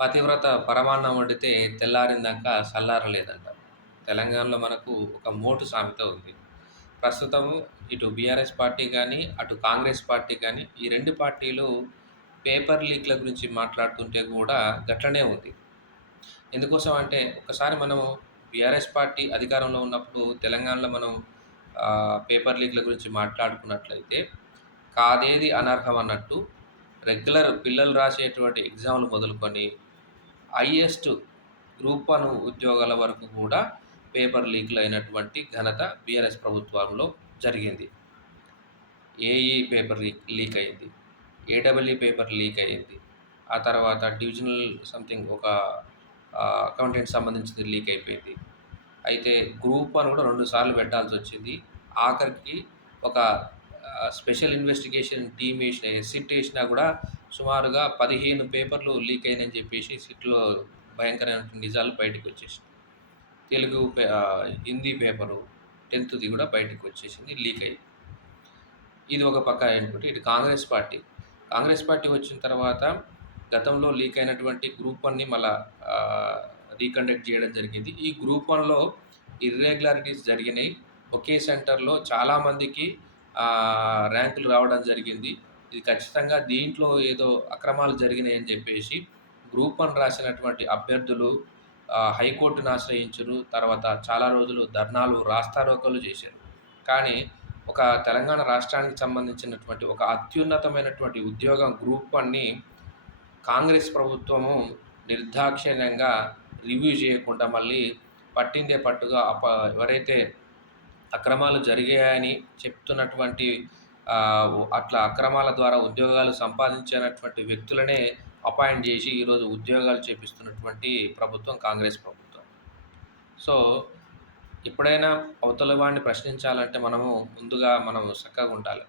పతివ్రత పరమాన్నం వండితే తెల్లారిందాక సల్లారలేదంట. తెలంగాణలో మనకు ఒక మోటు సామెత ఉంది. ప్రస్తుతం ఇటు బీఆర్ఎస్ పార్టీ గానీ, అటు కాంగ్రెస్ పార్టీ గానీ, ఈ 2 పార్టీలు పేపర్ లీక్‌ల గురించి మాట్లాడుతుంటే గూడా గట్లనే ఉంది. ఎందుకోసం అంటే ఒకసారి మనము బీఆర్ఎస్ పార్టీ అధికారంలో ఉన్నప్పుడు తెలంగాణలో మనం పేపర్ లీక్‌ల గురించి మాట్లాడుకున్నట్లయితే కాదేది అనర్హం అన్నట్టు రెగ్యులర్ పిల్లలు రాసేటువంటి ఎగ్జామ్‌లు మొదలుకొని హైయెస్ట్ గ్రూప్ 1 ఉద్యోగాల వరకు కూడా పేపర్ లీక్‌లు అయినటువంటి ఘనత బీఆర్ఎస్ ప్రభుత్వంలో జరిగింది. ఏఈ పేపర్ లీక్ అయింది. ఏడబ్ల్యూ పేపర్ లీక్ అయింది. ఆ తర్వాత డివిజనల్ సంథింగ్ ఒక అకౌంటెంట్స్ సంబంధించింది లీక్ అయిపోయింది. అయితే గ్రూప్ 1 కూడా 2 సార్లు పెట్టాల్సొచ్చింది. ఆఖరికి ఒక స్పెషల్ ఇన్వెస్టిగేషన్ టీమ్ సిట్ ఏసినా కూడా సుమారుగా 15 పేపర్‌లు లీక్ అయినాయని చెప్పేసి సిట్‌లో భయంకరమైన నిజాలు బయటకొచ్చేసినాయి. హిందీ పేపరు 10థ్‌ది కూడా బయటకొచ్చేసింది లీక్ అయ్యి. ఇది ఒక పక్క అయినటువంటి ఇటు కాంగ్రెస్ పార్టీ వచ్చిన తర్వాత గతంలో లీక్ అయినటువంటి గ్రూప్ 1ని మళ్ళా రీకండక్ట్ చేయడం జరిగింది. ఈ గ్రూప్ 1లో ఇర్రెగ్యులారిటీస్ జరిగినాయి. ఒకే సెంటర్‌లో చాలామందికి ర్యాంకులు రావడం జరిగింది. ఇది ఖచ్చితంగా దీంట్లో ఏదో అక్రమాలు జరిగినాయని చెప్పేసి గ్రూప్ 1 రాసినటువంటి అభ్యర్థులు హైకోర్టును ఆశ్రయించారు. తర్వాత చాలా రోజులు ధర్నాలు, రాస్తారోకోలు చేశారు. కానీ ఒక తెలంగాణ రాష్ట్రానికి సంబంధించినటువంటి ఒక అత్యున్నతమైనటువంటి ఉద్యోగం గ్రూప్ 1ని కాంగ్రెస్ ప్రభుత్వము నిర్దాక్షిణ్యంగా రివ్యూ చేయకుండా మళ్ళీ పట్టిందే పట్టుగా ఎవరైతే అక్రమాలు జరిగాయని చెప్తున్నటువంటి అట్లా అక్రమాల ద్వారా ఉద్యోగాలు సంపాదించినటువంటి వ్యక్తులనే అపాయింట్ చేసి ఈరోజు ఉద్యోగాలు చేపిస్తున్నటువంటి ప్రభుత్వం కాంగ్రెస్ ప్రభుత్వం. సో, ఎప్పుడైనా అవతల వాడిని ప్రశ్నించాలంటే మనము ముందుగా మనం చక్కగుండాలి.